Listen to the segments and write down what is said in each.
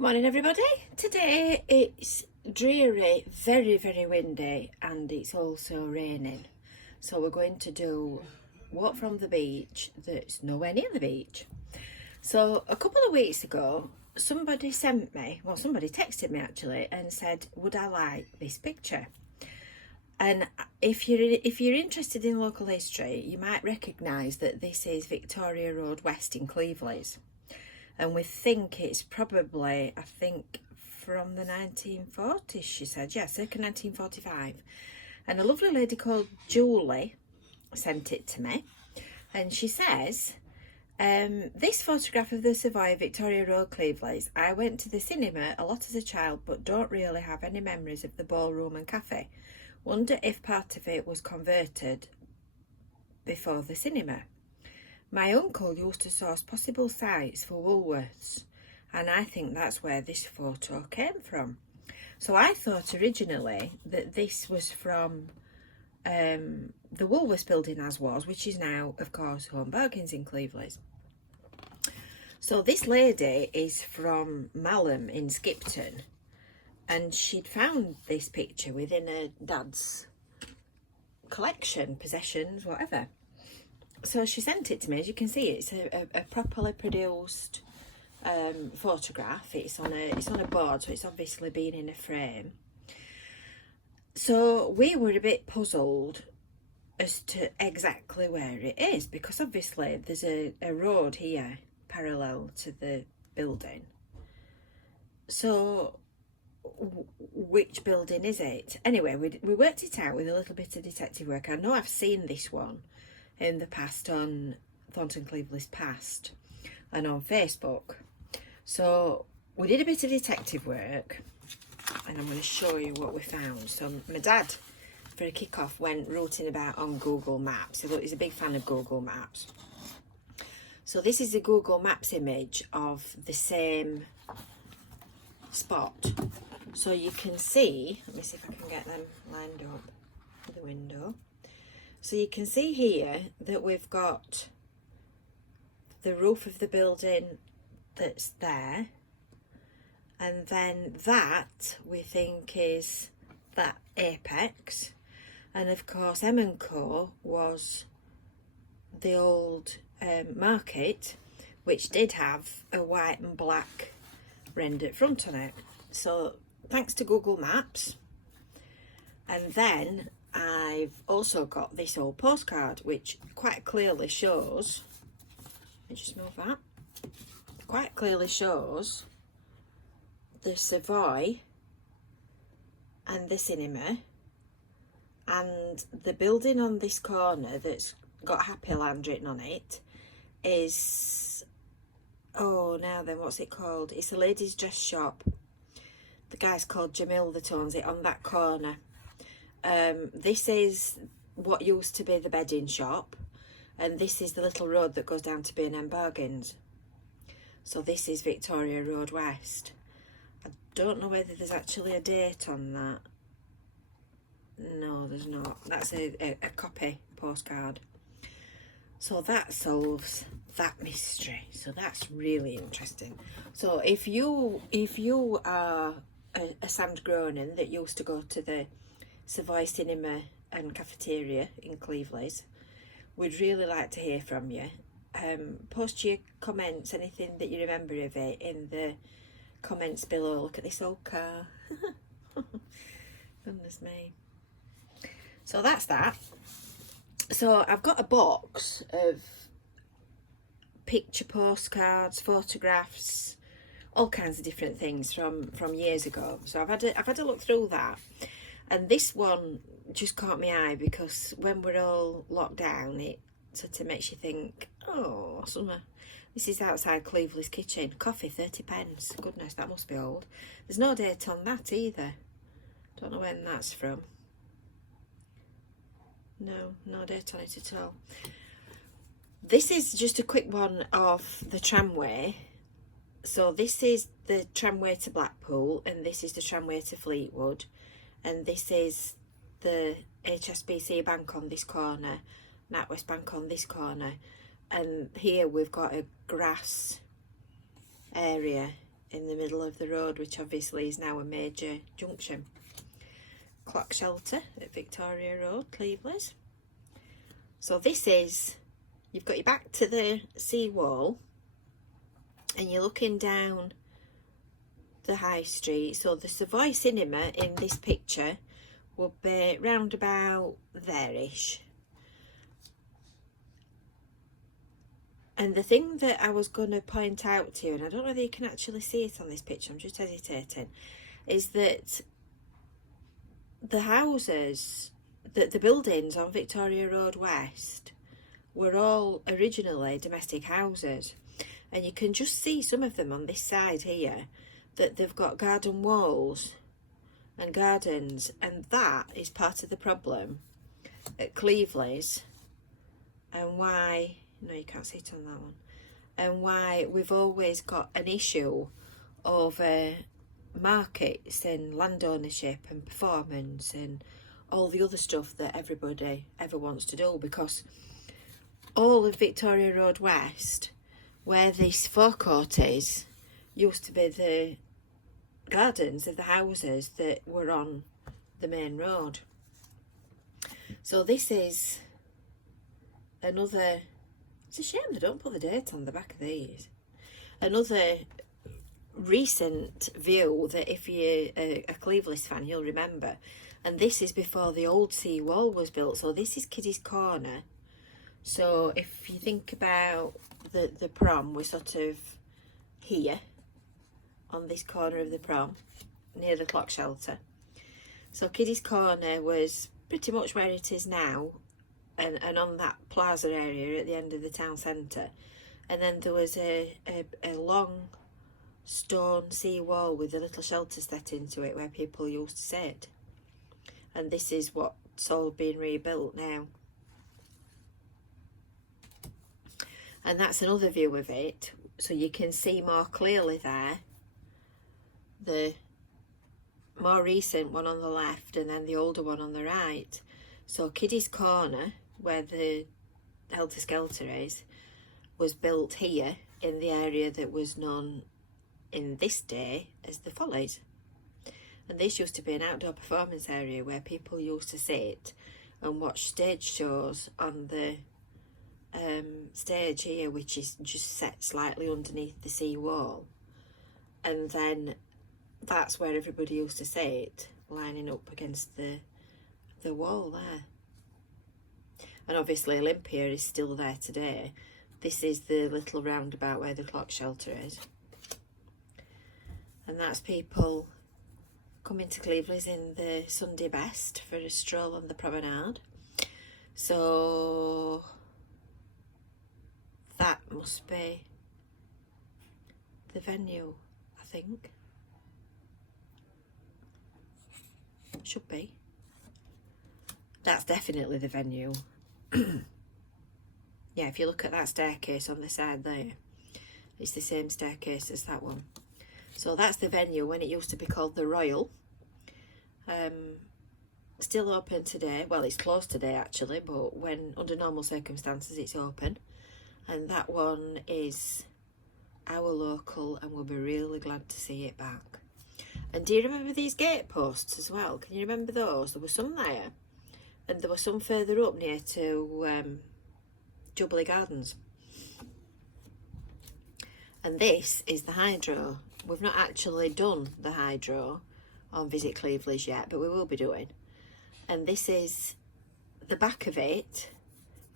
Good morning everybody. Today it's dreary, very windy, and it's also raining. So we're going to do walk from the beach that's nowhere near the beach. So a couple of weeks ago somebody texted me actually and said, would I like this picture? And if you're interested in local history, you might recognise that this is Victoria Road West in Cleveleys. And we think it's probably, from the 1940s, she said. Yeah, circa 1945. And a lovely lady called Julie sent it to me. And she says, this photograph of the Savoy Victoria Road Cleveleys. I went to the cinema a lot as a child, but don't really have any memories of the ballroom and cafe. Wonder if part of it was converted before the cinema. My uncle used to source possible sites for Woolworths, and I think that's where this photo came from. So I thought originally that this was from the Woolworths building as was, which is now, of course, Home Bargains in Cleveleys. So this lady is from Malham in Skipton, and she'd found this picture within her dad's collection, possessions, whatever. So she sent it to me. As you can see, it's a properly produced photograph. It's on a board, so it's obviously been in a frame. So we were a bit puzzled as to exactly where it is, because obviously there's a road here parallel to the building. So which building is it? Anyway, we worked it out with a little bit of detective work. I know I've seen this one in the past on Thornton Cleveleys Past and on Facebook. So we did a bit of detective work, and I'm going to show you what we found. So my dad, for a kick-off, went rooting about on Google Maps. He's a big fan of Google Maps. So this is a Google Maps image of the same spot. So you can see, let me see if I can get them lined up for the window. So you can see here that we've got the roof of the building that's there, and then that we think is that apex, and of course m&co was the old market, which did have a white and black rendered front on it. So thanks to Google Maps. And then I've also got this old postcard, which quite clearly shows, let me just move that, quite clearly shows the Savoy and the cinema, and the building on this corner that's got Happy Land written on it is, oh now then, what's it called? It's a ladies' dress shop. The guy's called Jamil that owns it on that corner. This is what used to be the bedding shop, and this is the little road that goes down to B&M Bargains. So this is Victoria Road West. I don't know whether there's actually a date on that. No, there's not. That's a copy postcard. So that solves that mystery. So that's really interesting. So if you are a Sam Groningen that used to go to the Savoy Cinema and Cafeteria in Cleveleys, we'd really like to hear from you. Post your comments, anything that you remember of it, in the comments below. Look at this old car. Goodness me. So that's that. So I've got a box of picture postcards, photographs, all kinds of different things from years ago. So I've had a look through that. And this one just caught my eye because when we're all locked down, it sort of makes you think, oh, summer. This is outside Cleveleys kitchen. Coffee, 30p. Goodness, that must be old. There's no date on that either. Don't know when that's from. No date on it at all. This is just a quick one of the tramway. So this is the tramway to Blackpool, and this is the tramway to Fleetwood. And this is the HSBC Bank on this corner, NatWest Bank on this corner, and here we've got a grass area in the middle of the road, which obviously is now a major junction. Clock shelter at Victoria Road, Cleveleys. So this is, you've got your back to the sea wall and you're looking down the high street. So the Savoy Cinema in this picture would be round about there-ish. And the thing that I was going to point out to you, and I don't know whether you can actually see it on this picture, I'm just hesitating, is that the houses, the buildings on Victoria Road West were all originally domestic houses. And you can just see some of them on this side here, that they've got garden walls and gardens, and that is part of the problem at Cleveleys, and why, no you can't see it on that one, and why we've always got an issue over markets and land ownership and performance and all the other stuff that everybody ever wants to do, because all of Victoria Road West, where this forecourt is, used to be the gardens of the houses that were on the main road. So this is another, it's a shame they don't put the date on the back of these, another recent view that if you're a Cleveleys fan you'll remember. And this is before the old sea wall was built. So this is Kiddies Corner. So if you think about the prom, we're sort of here on this corner of the prom near the clock shelter. So Kiddies Corner was pretty much where it is now, and on that plaza area at the end of the town centre. And then there was a long stone sea wall with a little shelter set into it where people used to sit. And this is what's all been rebuilt now. And that's another view of it, so you can see more clearly there the more recent one on the left and then the older one on the right. So Kiddies Corner, where the Helter Skelter is, was built here in the area that was known in this day as the Follies. And this used to be an outdoor performance area where people used to sit and watch stage shows on the stage here, which is just set slightly underneath the sea wall. And then that's where everybody used to sit, lining up against the wall there. And obviously Olympia is still there today. This is the little roundabout where the clock shelter is. And that's people coming to Cleveleys in the Sunday best for a stroll on the promenade. So that must be the venue, I think. Should be. That's definitely the venue. Yeah, if you look at that staircase on the side there, it's the same staircase as that one. So that's the venue when it used to be called the Royal. Still open today. Well, it's closed today actually, but when under normal circumstances it's open. And that one is our local, and we'll be really glad to see it back. And do you remember these gate posts as well? Can you remember those? There were some there, and there were some further up near to Jubilee Gardens. And this is the hydro. We've not actually done the hydro on Visit Cleveleys yet, but we will be doing. And this is the back of it,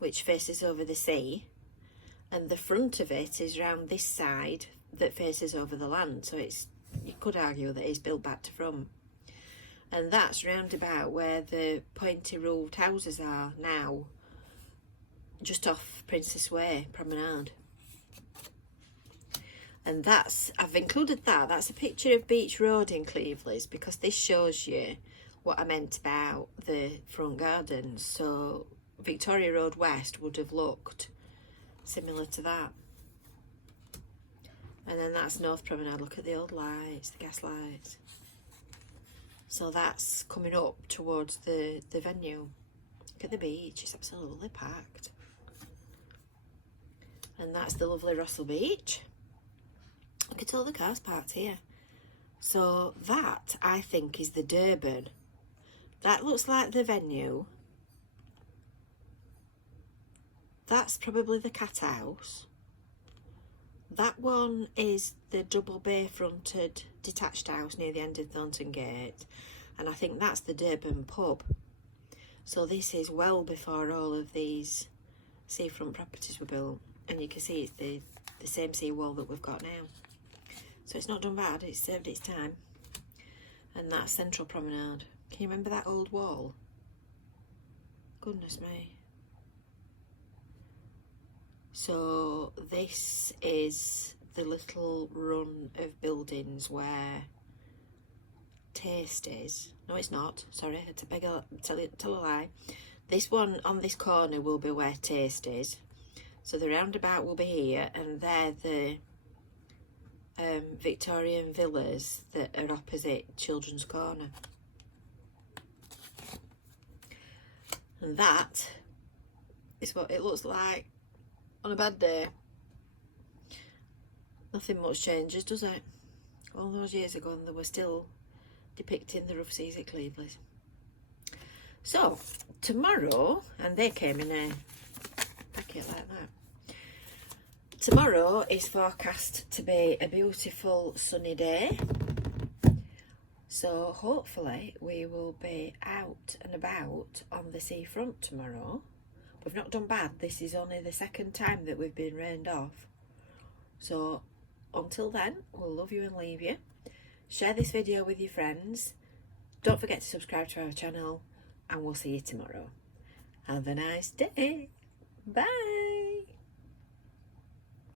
which faces over the sea, and the front of it is round this side that faces over the land. So it's, you could argue that it's built back to front. And that's round about where the pointy roofed houses are now, just off Princess Way Promenade. And that's, I've included that, that's a picture of Beach Road in Cleveleys, because this shows you what I meant about the front gardens. So Victoria Road West would have looked similar to that. And then that's North Promenade. Look at the old lights, the gas lights. So that's coming up towards the venue. Look at the beach, it's absolutely packed. And that's the lovely Russell Beach. Look at all the cars parked here. So that, I think, is the Durban. That looks like the venue. That's probably the cat house. That one is the double bay fronted detached house near the end of Thornton Gate. And I think that's the Durban pub. So this is well before all of these seafront properties were built. And you can see it's the same seawall that we've got now. So it's not done bad, it's served its time. And that's Central Promenade. Can you remember that old wall? Goodness me. So this is the little run of buildings where Taste is. No, it's not. Sorry, I had to tell a lie. This one on this corner will be where Taste is. So the roundabout will be here, and they're the Victorian villas that are opposite Children's Corner. And that is what it looks like on a bad day. Nothing much changes, does it? All those years ago, and they were still depicting the rough seas at Cleveleys. So tomorrow, and they came in a packet like that. Tomorrow is forecast to be a beautiful sunny day. So hopefully we will be out and about on the seafront tomorrow. We've not done bad. This is only the second time that we've been rained off. So until then, we'll love you and leave you. Share this video with your friends. Don't forget to subscribe to our channel, and we'll see you tomorrow. Have a nice day. Bye.